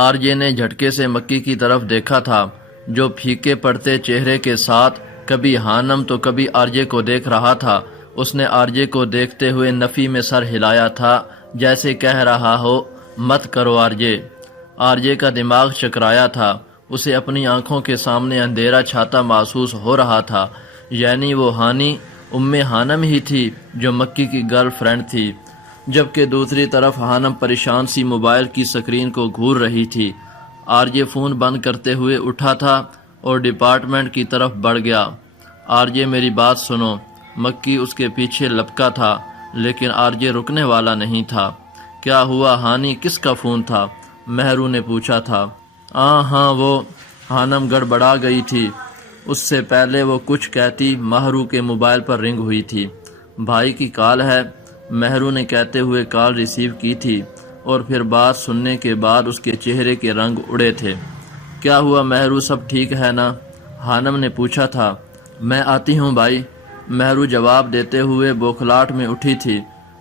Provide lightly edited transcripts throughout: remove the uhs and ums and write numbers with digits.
آرجے نے جھٹکے سے مکی کی طرف دیکھا تھا جو پھیکے پڑتے چہرے کے ساتھ کبھی ہانم تو کبھی آرجے کو دیکھ رہا تھا۔ اس نے آرجے کو دیکھتے ہوئے نفی میں سر ہلایا تھا، جیسے کہہ رہا ہو مت کرو آرجے۔ آرجے کا دماغ چکرایا تھا، اسے اپنی آنکھوں کے سامنے اندھیرا چھاتا محسوس ہو رہا تھا، یعنی وہ ہانی ہانم ہی تھی جو مکی کی گرل فرینڈ تھی، جبکہ دوسری طرف ہانم پریشان سی موبائل کی سکرین کو گھور رہی تھی۔ آرجے فون بند کرتے ہوئے اٹھا تھا اور ڈپارٹمنٹ کی طرف بڑھ گیا۔ آرجے میری بات سنو۔ مکی اس کے پیچھے لپکا تھا، لیکن آرجے رکنے والا نہیں تھا۔ کیا ہوا ہانی، کس کا فون تھا؟ مہرو نے پوچھا تھا۔ ہاں وہ ہانم گڑبڑا گئی تھی، اس سے پہلے وہ کچھ کہتی مہرو کے موبائل پر رنگ ہوئی تھی۔ بھائی کی کال ہے، مہرو نے کہتے ہوئے کال ریسیو کی تھی، اور پھر بات سننے کے بعد اس کے چہرے کے رنگ اڑے تھے۔ کیا ہوا مہرو، سب ٹھیک ہے نا؟ ہانم نے پوچھا تھا۔ میں آتی ہوں بھائی، مہرو جواب دیتے ہوئے بوکھلاہٹ میں اٹھی تھی۔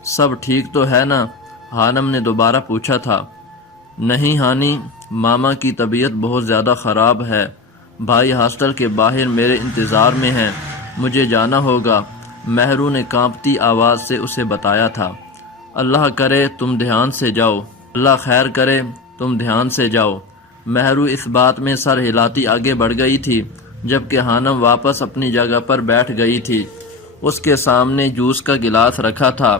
سب ٹھیک تو ہے نا؟ ہانم نے دوبارہ پوچھا تھا۔ نہیں ہانی، ماما کی طبیعت بہت زیادہ خراب ہے، بھائی ہاسٹل کے باہر میرے انتظار میں ہیں، مجھے جانا ہوگا، مہرو نے کانپتی آواز سے اسے بتایا تھا۔ اللہ کرے تم دھیان سے جاؤ، اللہ خیر کرے تم دھیان سے جاؤ۔ مہرو اس بات میں سر ہلاتی آگے بڑھ گئی تھی، جبکہ ہانم واپس اپنی جگہ پر بیٹھ گئی تھی۔ اس کے سامنے جوس کا گلاس رکھا تھا۔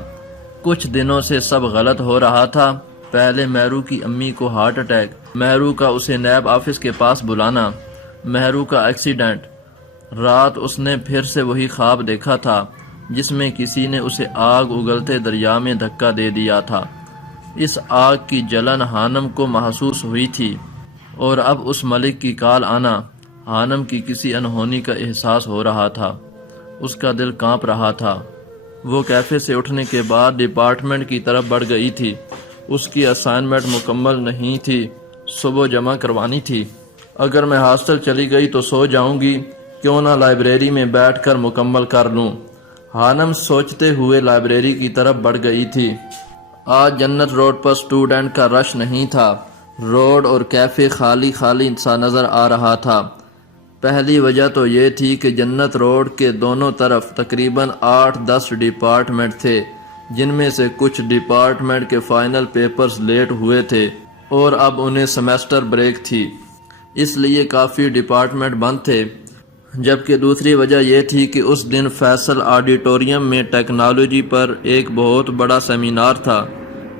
کچھ دنوں سے سب غلط ہو رہا تھا۔ پہلے مہرو کی امی کو ہارٹ اٹیک، مہرو کا اسے نیب آفس کے پاس بلانا، مہرو کا ایکسیڈنٹ۔ رات اس نے پھر سے وہی خواب دیکھا تھا جس میں کسی نے اسے آگ اگلتے دریا میں دھکا دے دیا تھا۔ اس آگ کی جلن ہانم کو محسوس ہوئی تھی، اور اب اس ملک کی کال آنا، ہانم کی کسی انہونی کا احساس ہو رہا تھا۔ اس کا دل کانپ رہا تھا۔ وہ کیفے سے اٹھنے کے بعد ڈپارٹمنٹ کی طرف بڑھ گئی تھی۔ اس کی اسائنمنٹ مکمل نہیں تھی، صبح جمع کروانی تھی۔ اگر میں ہاسٹل چلی گئی تو سو جاؤں گی، کیوں نہ لائبریری میں بیٹھ کر مکمل کر لوں؟ ہانم سوچتے ہوئے لائبریری کی طرف بڑھ گئی تھی۔ آج جنت روڈ پر اسٹوڈنٹ کا رش نہیں تھا۔ روڈ اور کیفے خالی خالی سا نظر آ رہا تھا۔ پہلی وجہ تو یہ تھی کہ جنت روڈ کے دونوں طرف تقریباً 8-10 ڈپارٹمنٹ تھے، جن میں سے کچھ ڈپارٹمنٹ کے فائنل پیپرز لیٹ ہوئے تھے اور اب انہیں سیمسٹر بریک تھی، اس لیے کافی ڈپارٹمنٹ بند تھے۔ جبکہ دوسری وجہ یہ تھی کہ اس دن فیصل آڈیٹوریم میں ٹیکنالوجی پر ایک بہت بڑا سیمینار تھا،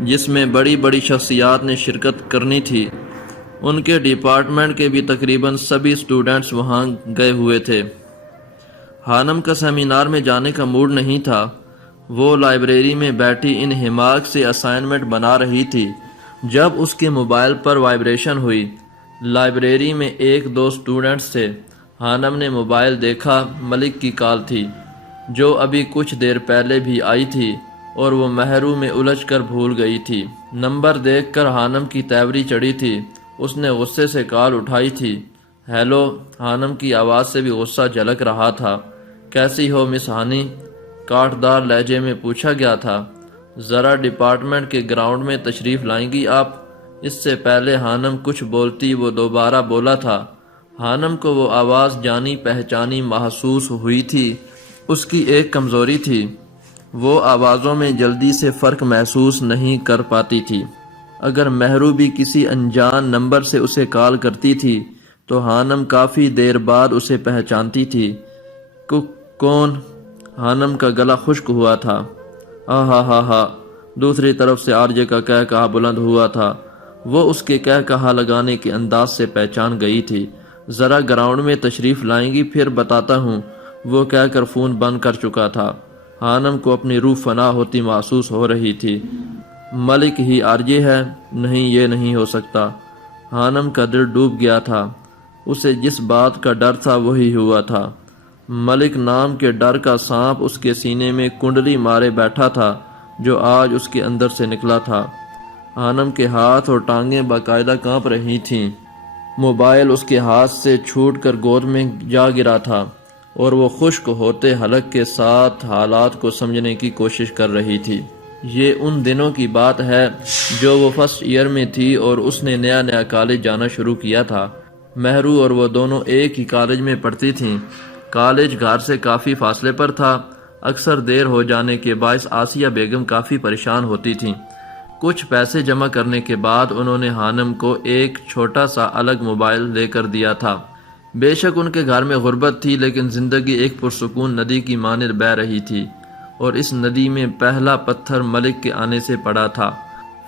جس میں بڑی بڑی شخصیات نے شرکت کرنی تھی۔ ان کے ڈپارٹمنٹ کے بھی تقریباً سبھی اسٹوڈنٹس وہاں گئے ہوئے تھے۔ ہانم کا سیمینار میں جانے کا موڈ نہیں تھا۔ وہ لائبریری میں بیٹھی انہماک سے اسائنمنٹ بنا رہی تھی جب اس کے موبائل پر وائبریشن ہوئی۔ لائبریری میں 1-2 اسٹوڈنٹس تھے۔ ہانم نے موبائل دیکھا، ملک کی کال تھی، جو ابھی کچھ دیر پہلے بھی آئی تھی اور وہ مہرو میں الجھ کر بھول گئی تھی۔ نمبر دیکھ کر ہانم کی تیوری چڑھی تھی۔ اس نے غصے سے کال اٹھائی تھی۔ ہیلو، ہانم کی آواز سے بھی غصہ جھلک رہا تھا۔ کیسی ہو مس ہانی؟ کاٹدار لہجے میں پوچھا گیا تھا۔ ذرا ڈپارٹمنٹ کے گراؤنڈ میں تشریف لائیں گی آپ؟ اس سے پہلے ہانم کچھ بولتی وہ دوبارہ بولا تھا۔ ہانم کو وہ آواز جانی پہچانی محسوس ہوئی تھی۔ اس کی ایک کمزوری تھی، وہ آوازوں میں جلدی سے فرق محسوس نہیں کر پاتی تھی۔ اگر مہرو بھی کسی انجان نمبر سے اسے کال کرتی تھی تو ہانم کافی دیر بعد اسے پہچانتی تھی۔ کون؟ ہانم کا گلا خشک ہوا تھا۔ ہا دوسری طرف سے آرجے کا کہہ کہا بلند ہوا تھا۔ وہ اس کے کہہ کہا لگانے کے انداز سے پہچان گئی تھی۔ ذرا گراؤنڈ میں تشریف لائیں گی پھر بتاتا ہوں، وہ کہہ کر فون بند کر چکا تھا۔ ہانم کو اپنی روح فنا ہوتی محسوس ہو رہی تھی۔ ملک ہی آرجے ہے؟ نہیں، یہ نہیں ہو سکتا۔ ہانم کا دل ڈوب گیا تھا۔ اسے جس بات کا ڈر تھا وہی ہوا تھا۔ ملک نام کے ڈر کا سانپ اس کے سینے میں کنڈلی مارے بیٹھا تھا، جو آج اس کے اندر سے نکلا تھا۔ ہانم کے ہاتھ اور ٹانگیں باقاعدہ کانپ رہی تھیں۔ موبائل اس کے ہاتھ سے چھوٹ کر گود میں جا گرا تھا اور وہ خشک ہوتے حلق کے ساتھ حالات کو سمجھنے کی کوشش کر رہی تھی۔ یہ ان دنوں کی بات ہے جو وہ فرسٹ ایئر میں تھی اور اس نے نیا نیا کالج جانا شروع کیا تھا۔ مہرو اور وہ دونوں ایک ہی کالج میں پڑھتی تھیں۔ کالج گھر سے کافی فاصلے پر تھا۔ اکثر دیر ہو جانے کے باعث آسیہ بیگم کافی پریشان ہوتی تھیں۔ کچھ پیسے جمع کرنے کے بعد انہوں نے خانم کو ایک چھوٹا سا الگ موبائل لے کر دیا تھا۔ بے شک ان کے گھر میں غربت تھی، لیکن زندگی ایک پرسکون ندی کی مانند بہہ رہی تھی، اور اس ندی میں پہلا پتھر ملک کے آنے سے پڑا تھا۔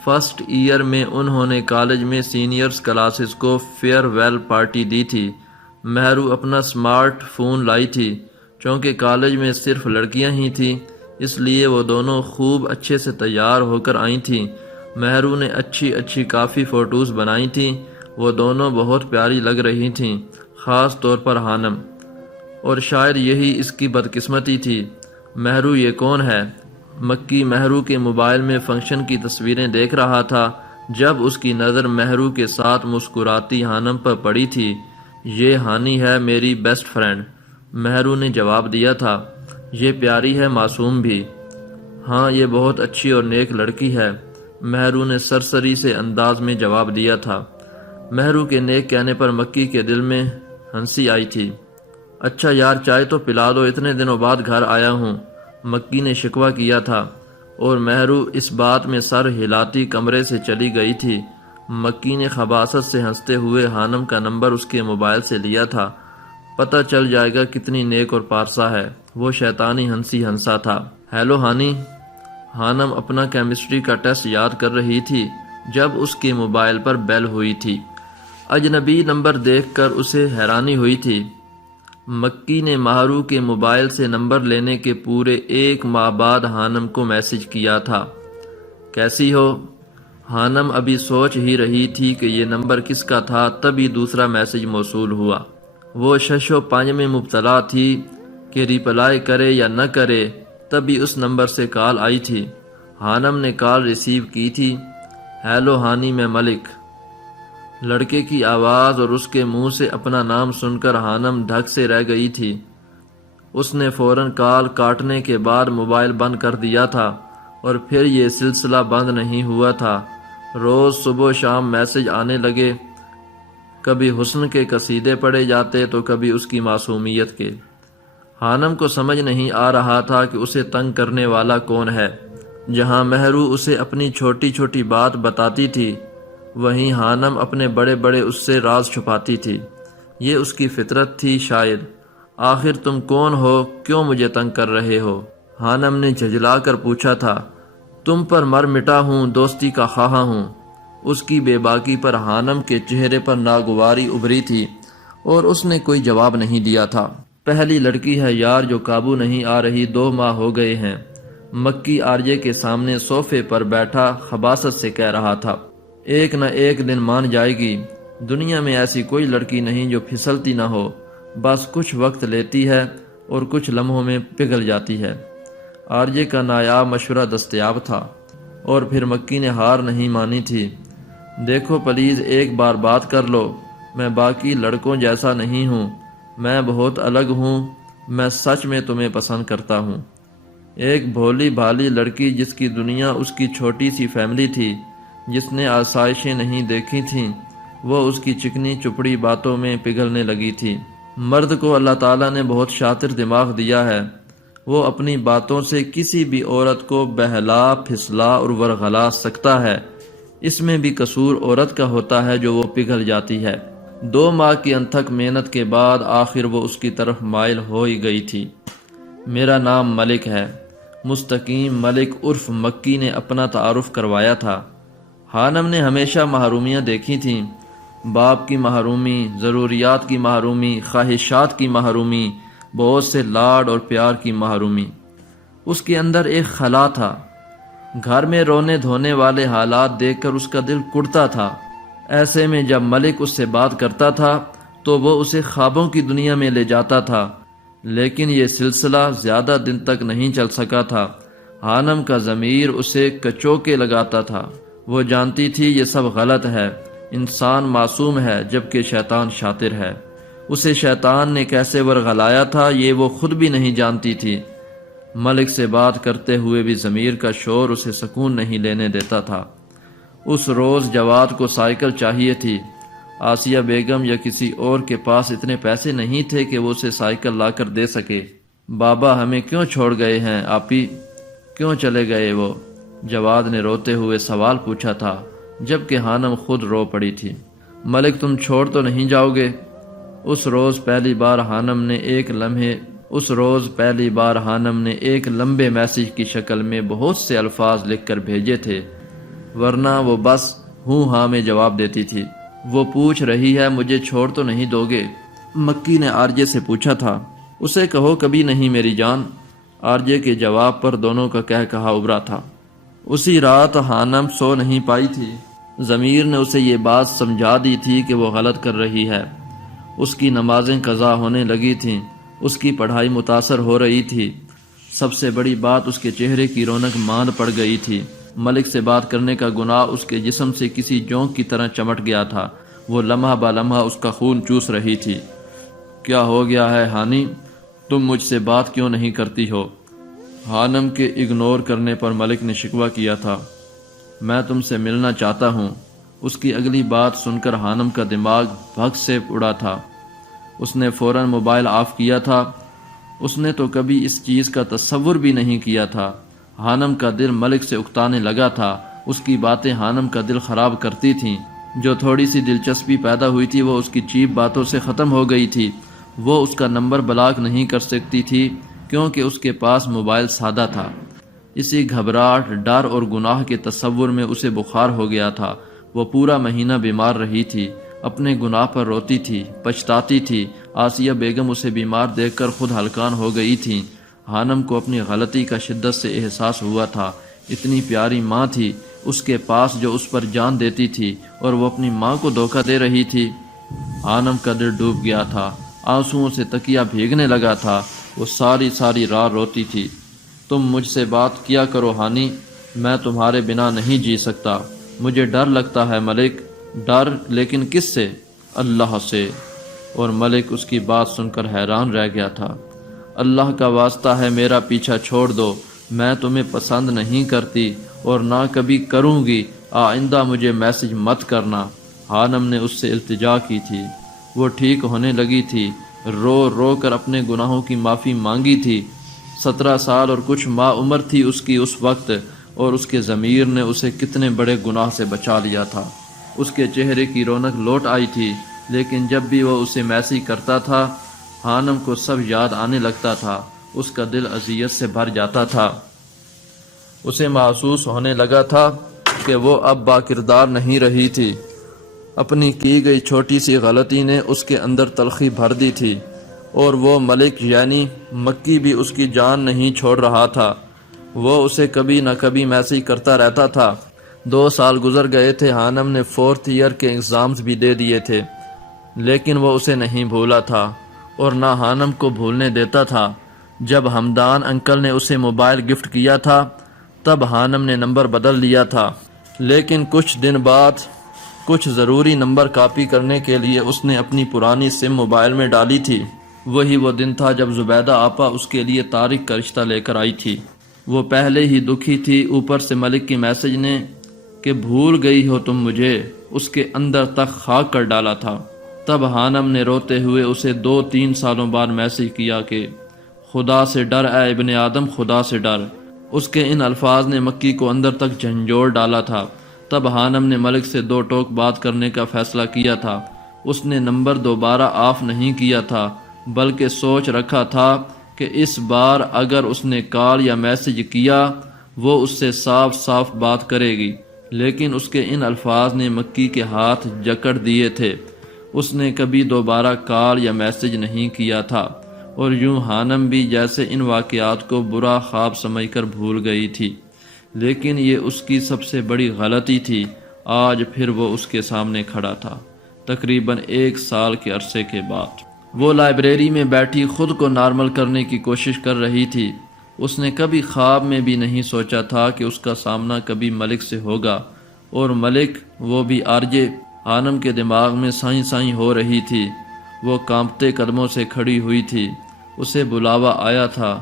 فرسٹ ایئر میں انہوں نے کالج میں سینئرز کلاسز کو فیئر ویل پارٹی دی تھی۔ مہرو اپنا سمارٹ فون لائی تھی۔ چونکہ کالج میں صرف لڑکیاں ہی تھیں، اس لیے وہ دونوں خوب اچھے سے تیار ہو کر آئی تھیں۔ مہرو نے اچھی کافی فوٹوز بنائی تھیں۔ وہ دونوں بہت پیاری لگ رہی تھیں، خاص طور پر خانم، اور شاید یہی اس کی بدقسمتی تھی۔ مہرو یہ کون ہے؟ مکی مہرو کے موبائل میں فنکشن کی تصویریں دیکھ رہا تھا جب اس کی نظر مہرو کے ساتھ مسکراتی خانم پر پڑی تھی۔ یہ ہانی ہے، میری بیسٹ فرینڈ، مہرو نے جواب دیا تھا۔ یہ پیاری ہے، معصوم بھی۔ ہاں، یہ بہت اچھی اور نیک لڑکی ہے، مہرو نے سرسری سے انداز میں جواب دیا تھا۔ مہرو کے نیک کہنے پر مکی کے دل میں ہنسی آئی تھی۔ اچھا یار، چائے تو پلا دو، اتنے دنوں بعد گھر آیا ہوں، مکی نے شکوہ کیا تھا، اور مہرو اس بات میں سر ہلاتی کمرے سے چلی گئی تھی۔ مکی نے خباثت سے ہنستے ہوئے خانم کا نمبر اس کے موبائل سے لیا تھا۔ پتہ چل جائے گا کتنی نیک اور پارسا ہے۔ وہ شیطانی ہنسا تھا۔ ہیلو ہانی، خانم اپنا کیمسٹری کا ٹیسٹ یاد کر رہی تھی جب اس کے موبائل پر بیل ہوئی تھی۔ اجنبی نمبر دیکھ کر اسے حیرانی ہوئی تھی۔ مکی نے مہرو کے موبائل سے نمبر لینے کے پورے 1 ماہ بعد خانم کو میسج کیا تھا۔ کیسی ہو؟ خانم ابھی سوچ ہی رہی تھی کہ یہ نمبر کس کا تھا، تبھی دوسرا میسج موصول ہوا۔ وہ شش و پنج میں مبتلا تھی کہ ریپلائی کرے یا نہ کرے، تبھی اس نمبر سے کال آئی تھی۔ خانم نے کال ریسیو کی تھی۔ ہیلو ہانی، میں ملک۔ لڑکے کی آواز اور اس کے منہ سے اپنا نام سن کر خانم دھک سے رہ گئی تھی۔ اس نے فوراً کال کاٹنے کے بعد موبائل بند کر دیا تھا، اور پھر یہ سلسلہ بند نہیں ہوا تھا۔ روز صبح و شام میسج آنے لگے، کبھی حسن کے قصیدے پڑھے جاتے تو کبھی اس کی معصومیت کے۔ خانم کو سمجھ نہیں آ رہا تھا کہ اسے تنگ کرنے والا کون ہے۔ جہاں مہرو اسے اپنی چھوٹی چھوٹی بات بتاتی تھی، وہیں خانم اپنے بڑے بڑے اس سے راز چھپاتی تھی۔ یہ اس کی فطرت تھی شاید۔ آخر تم کون ہو؟ کیوں مجھے تنگ کر رہے ہو؟ خانم نے جھجلا کر پوچھا تھا۔ تم پر مر مٹا ہوں، دوستی کا خواہاں ہوں۔ اس کی بے باکی پر خانم کے چہرے پر ناگواری ابھری تھی، اور اس نے کوئی جواب نہیں دیا تھا۔ پہلی لڑکی ہے یار جو قابو نہیں آ رہی، 2 ماہ ہو گئے ہیں، مکی آرجے کے سامنے صوفے پر بیٹھا خباثت سے کہہ رہا تھا۔ ایک نہ ایک دن مان جائے گی۔ دنیا میں ایسی کوئی لڑکی نہیں جو پھسلتی نہ ہو، بس کچھ وقت لیتی ہے اور کچھ لمحوں میں پگھل جاتی ہے۔ آرجے کا نایاب مشورہ دستیاب تھا، اور پھر مکی نے ہار نہیں مانی تھی۔ دیکھو پلیز، ایک بار بات کر لو، میں باقی لڑکوں جیسا نہیں ہوں، میں بہت الگ ہوں، میں سچ میں تمہیں پسند کرتا ہوں۔ ایک بھولی بھالی لڑکی جس کی دنیا اس کی چھوٹی سی فیملی تھی، جس نے آسائشیں نہیں دیکھی تھیں، وہ اس کی چکنی چپڑی باتوں میں پگھلنے لگی تھی۔ مرد کو اللہ تعالیٰ نے بہت شاطر دماغ دیا ہے، وہ اپنی باتوں سے کسی بھی عورت کو بہلا پھسلا اور ورغلا سکتا ہے۔ اس میں بھی قصور عورت کا ہوتا ہے جو وہ پگھل جاتی ہے۔ 2 ماہ کی انتھک محنت کے بعد آخر وہ اس کی طرف مائل ہو ہی گئی تھی۔ میرا نام ملک ہے، مستقیم ملک عرف مکی نے اپنا تعارف کروایا تھا۔ خانم نے ہمیشہ محرومیاں دیکھی تھیں، باپ کی محرومی، ضروریات کی محرومی، خواہشات کی محرومی، بہت سے لاڈ اور پیار کی محرومی۔ اس کے اندر ایک خلا تھا۔ گھر میں رونے دھونے والے حالات دیکھ کر اس کا دل کڑتا تھا۔ ایسے میں جب ملک اس سے بات کرتا تھا تو وہ اسے خوابوں کی دنیا میں لے جاتا تھا، لیکن یہ سلسلہ زیادہ دن تک نہیں چل سکا تھا۔ خانم کا ضمیر اسے کچوکے لگاتا تھا۔ وہ جانتی تھی یہ سب غلط ہے، انسان معصوم ہے جبکہ شیطان شاطر ہے۔ اسے شیطان نے کیسے ورغلایا تھا یہ وہ خود بھی نہیں جانتی تھی۔ ملک سے بات کرتے ہوئے بھی ضمیر کا شور اسے سکون نہیں لینے دیتا تھا۔ اس روز جواد کو سائیکل چاہیے تھی۔ آسیہ بیگم یا کسی اور کے پاس اتنے پیسے نہیں تھے کہ وہ اسے سائیکل لا کر دے سکے۔ بابا ہمیں کیوں چھوڑ گئے ہیں آپی، کیوں چلے گئے وہ؟ جواد نے روتے ہوئے سوال پوچھا تھا، جبکہ خانم خود رو پڑی تھی۔ ملک تم چھوڑ تو نہیں جاؤ گے؟ اس روز پہلی بار خانم نے ایک لمبے میسج کی شکل میں بہت سے الفاظ لکھ کر بھیجے تھے، ورنہ وہ بس ہوں ہاں میں جواب دیتی تھی۔ وہ پوچھ رہی ہے مجھے چھوڑ تو نہیں دو گے؟ مکی نے آرجے سے پوچھا تھا۔ اسے کہو کبھی نہیں میری جان۔ آرجے کے جواب پر دونوں کا کہہ کہا ابھرا تھا۔ اسی رات خانم سو نہیں پائی تھی۔ ضمیر نے اسے یہ بات سمجھا دی تھی کہ وہ غلط کر رہی ہے۔ اس کی نمازیں قضا ہونے لگی تھیں، اس کی پڑھائی متاثر ہو رہی تھی، سب سے بڑی بات اس کے چہرے کی رونق ماند پڑ گئی تھی۔ ملک سے بات کرنے کا گناہ اس کے جسم سے کسی جونک کی طرح چمٹ گیا تھا، وہ لمحہ با لمحہ اس کا خون چوس رہی تھی۔ کیا ہو گیا ہے ہانی؟ تم مجھ سے بات کیوں نہیں کرتی ہو؟ خانم کے اگنور کرنے پر ملک نے شکوہ کیا تھا۔ میں تم سے ملنا چاہتا ہوں۔ اس کی اگلی بات سن کر خانم کا دماغ بھگ سے اڑا تھا۔ اس نے فوراً موبائل آف کیا تھا۔ اس نے تو کبھی اس چیز کا تصور بھی نہیں کیا تھا۔ خانم کا دل ملک سے اکتانے لگا تھا۔ اس کی باتیں خانم کا دل خراب کرتی تھیں۔ جو تھوڑی سی دلچسپی پیدا ہوئی تھی وہ اس کی چیپ باتوں سے ختم ہو گئی تھی۔ وہ اس کا نمبر بلاک نہیں کر سکتی تھی کیونکہ اس کے پاس موبائل سادہ تھا۔ اسی گھبراہٹ، ڈر اور گناہ کے تصور میں اسے بخار ہو گیا تھا۔ وہ پورا مہینہ بیمار رہی تھی، اپنے گناہ پر روتی تھی، پچھتاتی تھی۔ آسیہ بیگم اسے بیمار دیکھ کر خود ہلکان ہو گئی تھیں۔ خانم کو اپنی غلطی کا شدت سے احساس ہوا تھا۔ اتنی پیاری ماں تھی اس کے پاس جو اس پر جان دیتی تھی، اور وہ اپنی ماں کو دھوکہ دے رہی تھی۔ خانم کا دل ڈوب گیا تھا، آنسوؤں سے تکیہ بھیگنے لگا تھا۔ وہ ساری رات روتی تھی۔ تم مجھ سے بات کیا کرو ہانی، میں تمہارے بنا نہیں جی سکتا۔ مجھے ڈر لگتا ہے ملک۔ ڈر؟ لیکن کس سے؟ اللہ سے۔ اور ملک اس کی بات سن کر حیران رہ گیا تھا۔ اللہ کا واسطہ ہے میرا پیچھا چھوڑ دو، میں تمہیں پسند نہیں کرتی اور نہ کبھی کروں گی، آئندہ مجھے میسج مت کرنا۔ خانم نے اس سے التجا کی تھی۔ وہ ٹھیک ہونے لگی تھی، رو رو کر اپنے گناہوں کی معافی مانگی تھی۔ 17 سال اور کچھ ماہ عمر تھی اس کی اس وقت، اور اس کے ضمیر نے اسے کتنے بڑے گناہ سے بچا لیا تھا۔ اس کے چہرے کی رونق لوٹ آئی تھی، لیکن جب بھی وہ اسے میسج کرتا تھا خانم کو سب یاد آنے لگتا تھا۔ اس کا دل اذیت سے بھر جاتا تھا۔ اسے محسوس ہونے لگا تھا کہ وہ اب باکردار نہیں رہی تھی۔ اپنی کی گئی چھوٹی سی غلطی نے اس کے اندر تلخی بھر دی تھی، اور وہ ملک یعنی مکی بھی اس کی جان نہیں چھوڑ رہا تھا۔ وہ اسے کبھی نہ کبھی میسج کرتا رہتا تھا۔ 2 سال گزر گئے تھے، خانم نے 4th ایئر کے ایگزامز بھی دے دیے تھے، لیکن وہ اسے نہیں بھولا تھا اور نہ خانم کو بھولنے دیتا تھا۔ جب حمدان انکل نے اسے موبائل گفٹ کیا تھا تب خانم نے نمبر بدل لیا تھا، لیکن کچھ دن بعد کچھ ضروری نمبر کاپی کرنے کے لیے اس نے اپنی پرانی سم موبائل میں ڈالی تھی۔ وہی وہ دن تھا جب زبیدہ آپا اس کے لیے طارق کا رشتہ لے کر آئی تھی۔ وہ پہلے ہی دکھی تھی، اوپر سے ملک کی میسج نے کہ بھول گئی ہو تم مجھے اس کے اندر تک خاک کر ڈالا تھا۔ تب خانم نے روتے ہوئے اسے 2-3 سالوں بعد میسج کیا کہ خدا سے ڈر اے ابن آدم، خدا سے ڈر۔ اس کے ان الفاظ نے مکی کو اندر تک جھنجھوڑ ڈالا تھا۔ تب خانم نے ملک سے 2 ٹوک بات کرنے کا فیصلہ کیا تھا۔ اس نے نمبر دوبارہ آف نہیں کیا تھا، بلکہ سوچ رکھا تھا کہ اس بار اگر اس نے کال یا میسج کیا وہ اس سے صاف صاف بات کرے گی، لیکن اس کے ان الفاظ نے مکی کے ہاتھ جکڑ دیے تھے۔ اس نے کبھی دوبارہ کال یا میسج نہیں کیا تھا، اور یوں خانم بھی جیسے ان واقعات کو برا خواب سمجھ کر بھول گئی تھی، لیکن یہ اس کی سب سے بڑی غلطی تھی۔ آج پھر وہ اس کے سامنے کھڑا تھا، تقریباً 1 سال کے عرصے کے بعد۔ وہ لائبریری میں بیٹھی خود کو نارمل کرنے کی کوشش کر رہی تھی۔ اس نے کبھی خواب میں بھی نہیں سوچا تھا کہ اس کا سامنا کبھی ملک سے ہوگا، اور ملک وہ بھی آرجے۔ خانم کے دماغ میں سائیں سائیں ہو رہی تھی۔ وہ کانپتے قدموں سے کھڑی ہوئی تھی۔ اسے بلاوا آیا تھا۔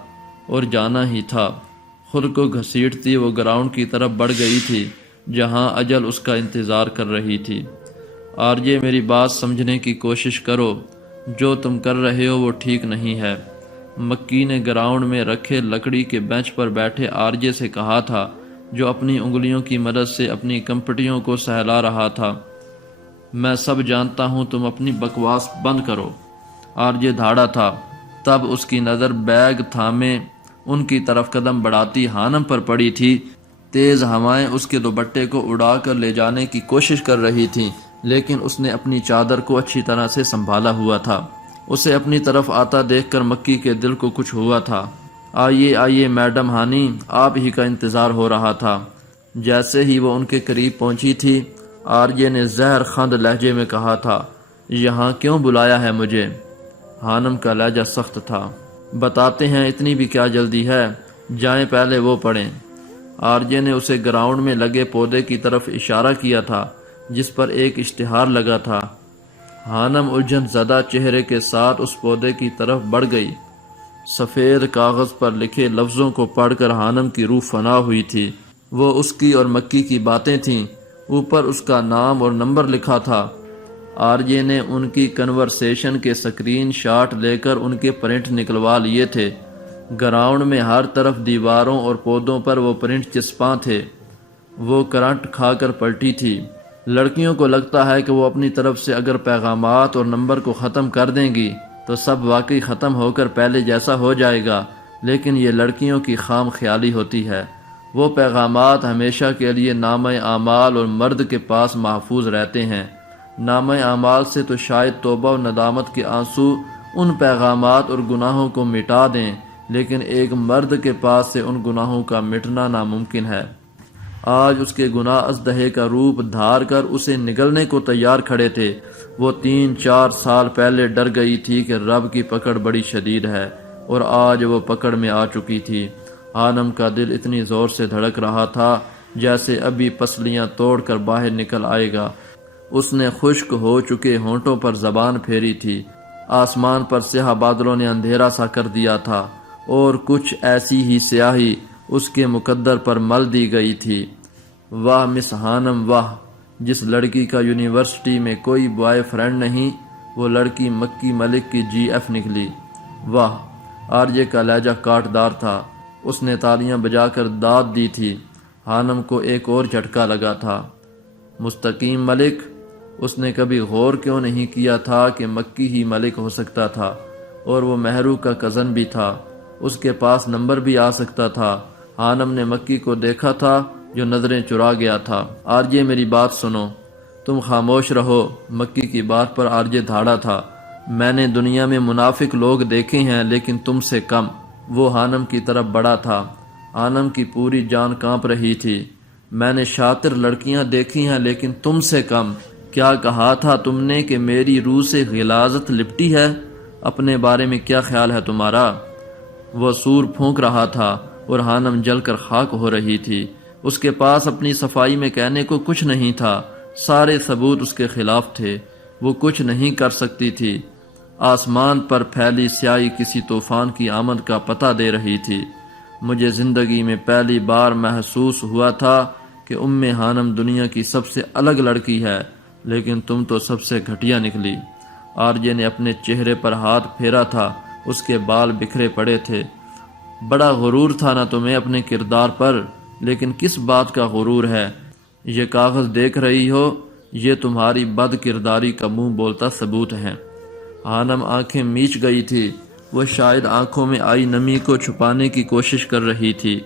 اور جانا ہی تھا۔ خود کو گھسیٹتی وہ گراؤنڈ کی طرف بڑھ گئی تھی جہاں اجل اس کا انتظار کر رہی تھی۔ آرجے میری بات سمجھنے کی کوشش کرو، جو تم کر رہے ہو وہ ٹھیک نہیں ہے۔ مکی نے گراؤنڈ میں رکھے لکڑی کے بینچ پر بیٹھے آرجے سے کہا تھا، جو اپنی انگلیوں کی مدد سے اپنی کمپٹیوں کو سہلا رہا تھا۔ میں سب جانتا ہوں، تم اپنی بکواس بند کرو۔ آرجے دھاڑا تھا، تب اس کی نظر بیگ تھامے ان کی طرف قدم بڑھاتی ہانم پر پڑی تھی۔ تیز ہوائیں اس کے دوپٹے کو اڑا کر لے جانے کی کوشش کر رہی تھیں، لیکن اس نے اپنی چادر کو اچھی طرح سے سنبھالا ہوا تھا۔ اسے اپنی طرف آتا دیکھ کر مکی کے دل کو کچھ ہوا تھا۔ آئیے آئیے میڈم ہانی، آپ ہی کا انتظار ہو رہا تھا۔ جیسے ہی وہ ان کے قریب پہنچی تھی، آرجے نے زہر خند لہجے میں کہا تھا، یہاں کیوں بلایا ہے مجھے؟ ہانم کا لہجہ سخت تھا۔ بتاتے ہیں، اتنی بھی کیا جلدی ہے، جائیں پہلے وہ پڑھیں۔ آرجے نے اسے گراؤنڈ میں لگے پودے کی طرف اشارہ کیا تھا جس پر ایک اشتہار لگا تھا۔ ہانم الجھن زدہ چہرے کے ساتھ اس پودے کی طرف بڑھ گئی۔ سفید کاغذ پر لکھے لفظوں کو پڑھ کر ہانم کی روح فنا ہوئی تھی۔ وہ اس کی اور مکی کی باتیں تھیں، اوپر اس کا نام اور نمبر لکھا تھا۔ آرجے نے ان کی کنورسیشن کے سکرین شاٹ لے کر ان کے پرنٹ نکلوا لیے تھے۔ گراؤنڈ میں ہر طرف دیواروں اور پودوں پر وہ پرنٹ چسپاں تھے۔ وہ کرنٹ کھا کر پلٹی تھی۔ لڑکیوں کو لگتا ہے کہ وہ اپنی طرف سے اگر پیغامات اور نمبر کو ختم کر دیں گی تو سب واقعی ختم ہو کر پہلے جیسا ہو جائے گا، لیکن یہ لڑکیوں کی خام خیالی ہوتی ہے۔ وہ پیغامات ہمیشہ کے لیے نامہ اعمال اور مرد کے پاس محفوظ رہتے ہیں۔ نامہ اعمال سے تو شاید توبہ و ندامت کے آنسو ان پیغامات اور گناہوں کو مٹا دیں، لیکن ایک مرد کے پاس سے ان گناہوں کا مٹنا ناممکن ہے۔ آج اس کے گناہ ازدہے کا روپ دھار کر اسے نگلنے کو تیار کھڑے تھے۔ وہ 3-4 سال پہلے ڈر گئی تھی کہ رب کی پکڑ بڑی شدید ہے، اور آج وہ پکڑ میں آ چکی تھی۔ ہانم کا دل اتنی زور سے دھڑک رہا تھا جیسے ابھی پسلیاں توڑ کر باہر نکل آئے گا۔ اس نے خشک ہو چکے ہونٹوں پر زبان پھیری تھی۔ آسمان پر سیاہ بادلوں نے اندھیرا سا کر دیا تھا، اور کچھ ایسی ہی سیاہی اس کے مقدر پر مل دی گئی تھی۔ واہ مس ہانم واہ، جس لڑکی کا یونیورسٹی میں کوئی بوائے فرینڈ نہیں، وہ لڑکی مکی ملک کی جی ایف نکلی۔ واہ! آرجے کا لہجہ کاٹ دار تھا۔ اس نے تالیاں بجا کر داد دی تھی۔ ہانم کو ایک اور جھٹکا لگا تھا۔ مستقیم ملک؟ اس نے کبھی غور کیوں نہیں کیا تھا کہ مکی ہی ملک ہو سکتا تھا، اور وہ مہرو کا کزن بھی تھا۔ اس کے پاس نمبر بھی آ سکتا تھا۔ ہانم نے مکی کو دیکھا تھا جو نظریں چرا گیا تھا۔ آرجے میری بات سنو، تم خاموش رہو۔ مکی کی بات پر آرجے دھاڑا تھا۔ میں نے دنیا میں منافق لوگ دیکھے ہیں، لیکن تم سے کم۔ وہ ہانم کی طرف بڑا تھا۔ ہانم کی پوری جان کانپ رہی تھی۔ میں نے شاطر لڑکیاں دیکھی ہیں، لیکن تم سے کم۔ کیا کہا تھا تم نے کہ میری روح سے غلاظت لپٹی ہے؟ اپنے بارے میں کیا خیال ہے تمہارا؟ وہ سور پھونک رہا تھا اور ہانم جل کر خاک ہو رہی تھی۔ اس کے پاس اپنی صفائی میں کہنے کو کچھ نہیں تھا۔ سارے ثبوت اس کے خلاف تھے۔ وہ کچھ نہیں کر سکتی تھی۔ آسمان پر پھیلی سیاہی کسی طوفان کی آمد کا پتہ دے رہی تھی۔ مجھے زندگی میں پہلی بار محسوس ہوا تھا کہ ہانم دنیا کی سب سے الگ لڑکی ہے، لیکن تم تو سب سے گھٹیا نکلی۔ آرجے نے اپنے چہرے پر ہاتھ پھیرا تھا۔ اس کے بال بکھرے پڑے تھے۔ بڑا غرور تھا نا تمہیں اپنے کردار پر، لیکن کس بات کا غرور ہے؟ یہ کاغذ دیکھ رہی ہو، یہ تمہاری بد کرداری کا منہ بولتا ثبوت ہے۔ ہانم آنکھیں میچ گئی تھی۔ وہ شاید آنکھوں میں آئی نمی کو چھپانے کی کوشش کر رہی تھی۔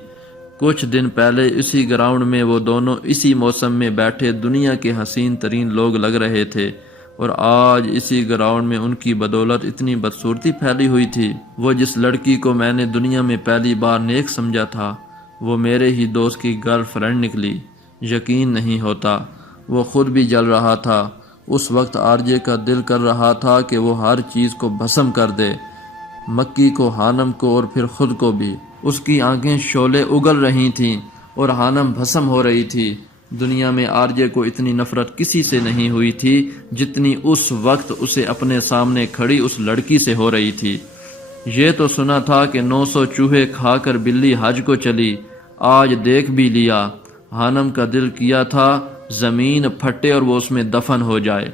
کچھ دن پہلے اسی گراؤنڈ میں وہ دونوں اسی موسم میں بیٹھے دنیا کے حسین ترین لوگ لگ رہے تھے، اور آج اسی گراؤنڈ میں ان کی بدولت اتنی بدصورتی پھیلی ہوئی تھی۔ وہ جس لڑکی کو میں نے دنیا میں پہلی بار نیک سمجھا تھا، وہ میرے ہی دوست کی گرل فرینڈ نکلی۔ یقین نہیں ہوتا۔ وہ خود بھی جل رہا تھا۔ اس وقت آرجے کا دل کر رہا تھا کہ وہ ہر چیز کو بھسم کر دے، مکی کو، ہانم کو، اور پھر خود کو بھی۔ اس کی آنکھیں شعلے اگل رہی تھیں اور ہانم بھسم ہو رہی تھی۔ دنیا میں آرجے کو اتنی نفرت کسی سے نہیں ہوئی تھی جتنی اس وقت اسے اپنے سامنے کھڑی اس لڑکی سے ہو رہی تھی۔ یہ تو سنا تھا کہ 900 چوہے کھا کر بلی حج کو چلی، آج دیکھ بھی لیا۔ حانم کا دل کیا تھا زمین پھٹے اور وہ اس میں دفن ہو جائے۔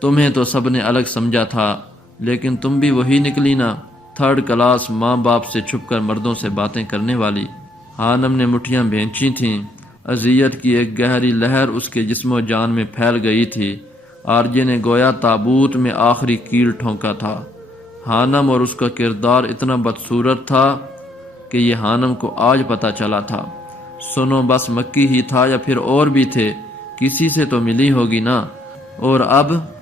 تمہیں تو سب نے الگ سمجھا تھا، لیکن تم بھی وہی نکلی نا، 3rd کلاس، ماں باپ سے چھپ کر مردوں سے باتیں کرنے والی۔ حانم نے مٹھیاں بھینچی تھیں، اذیت کی ایک گہری لہر اس کے جسم و جان میں پھیل گئی تھی۔ آرجے نے گویا تابوت میں آخری کیل ٹھونکا تھا۔ حانم اور اس کا کردار اتنا بدصورت تھا کہ یہ حانم کو آج پتہ چلا تھا۔ سنو، بس مکی ہی تھا یا پھر اور بھی تھے؟ کسی سے تو ملی ہوگی نا؟ اور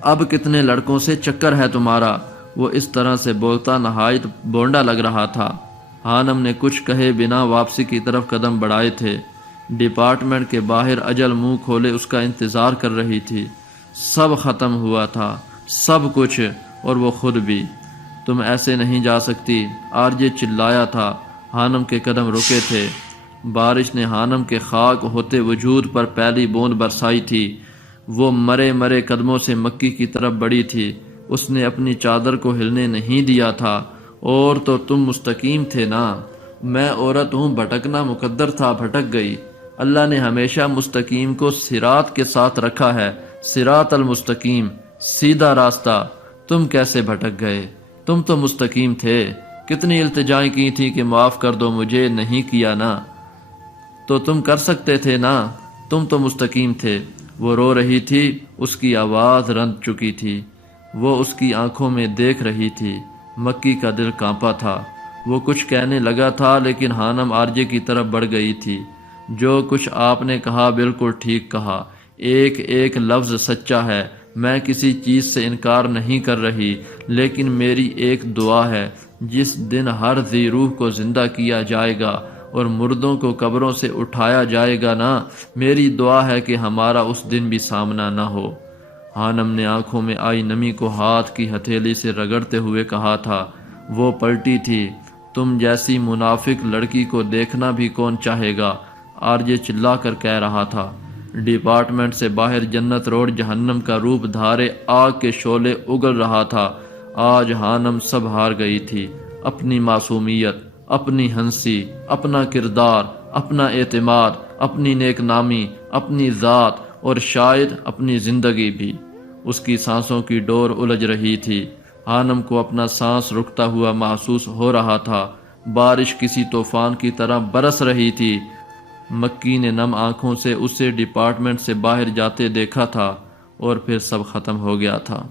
اب کتنے لڑکوں سے چکر ہے تمہارا؟ وہ اس طرح سے بولتا نہایت بونڈا لگ رہا تھا۔ حانم نے کچھ کہے بنا واپسی کی طرف قدم بڑھائے تھے۔ ڈپارٹمنٹ کے باہر اجل منہ کھولے اس کا انتظار کر رہی تھی۔ سب ختم ہوا تھا، سب کچھ، اور وہ خود بھی۔ تم ایسے نہیں جا سکتی، آرجے چلایا تھا۔ حانم کے قدم رکے تھے۔ بارش نے حانم کے خاک ہوتے وجود پر پہلی بوند برسائی تھی۔ وہ مرے مرے قدموں سے مکی کی طرف بڑھی تھی۔ اس نے اپنی چادر کو ہلنے نہیں دیا تھا۔ اور تو تم مستقیم تھے نا؟ میں عورت ہوں، بھٹکنا مقدر تھا، بھٹک گئی۔ اللہ نے ہمیشہ مستقیم کو صراط کے ساتھ رکھا ہے، صراط المستقیم، سیدھا راستہ۔ تم کیسے بھٹک گئے؟ تم تو مستقیم تھے۔ کتنی التجائیں کی تھی کہ معاف کر دو مجھے، نہیں کیا نا؟ تو تم کر سکتے تھے نا؟ تم تو مستقیم تھے۔ وہ رو رہی تھی، اس کی آواز رند چکی تھی۔ وہ اس کی آنکھوں میں دیکھ رہی تھی۔ مکی کا دل کانپا تھا۔ وہ کچھ کہنے لگا تھا، لیکن حانم آرجے کی طرف بڑھ گئی تھی۔ جو کچھ آپ نے کہا بالکل ٹھیک کہا، ایک ایک لفظ سچا ہے۔ میں کسی چیز سے انکار نہیں کر رہی، لیکن میری ایک دعا ہے۔ جس دن ہر ذی روح کو زندہ کیا جائے گا اور مردوں کو قبروں سے اٹھایا جائے گا نا، میری دعا ہے کہ ہمارا اس دن بھی سامنا نہ ہو۔ حانم نے آنکھوں میں آئی نمی کو ہاتھ کی ہتھیلی سے رگڑتے ہوئے کہا تھا۔ وہ پلٹی تھی۔ تم جیسی منافق لڑکی کو دیکھنا بھی کون چاہے گا؟ آرجے چلا کر کہہ رہا تھا۔ ڈپارٹمنٹ سے باہر جنت روڈ جہنم کا روپ دھارے آگ کے شعلے اگل رہا تھا۔ آج حانم سب ہار گئی تھی، اپنی معصومیت، اپنی ہنسی، اپنا کردار، اپنا اعتماد، اپنی نیک نامی، اپنی ذات، اور شاید اپنی زندگی بھی۔ اس کی سانسوں کی ڈور الجھ رہی تھی۔ حانم کو اپنا سانس رکتا ہوا محسوس ہو رہا تھا۔ بارش کسی طوفان کی طرح برس رہی تھی۔ مکی نے نم آنکھوں سے اسے ڈپارٹمنٹ سے باہر جاتے دیکھا تھا، اور پھر سب ختم ہو گیا تھا۔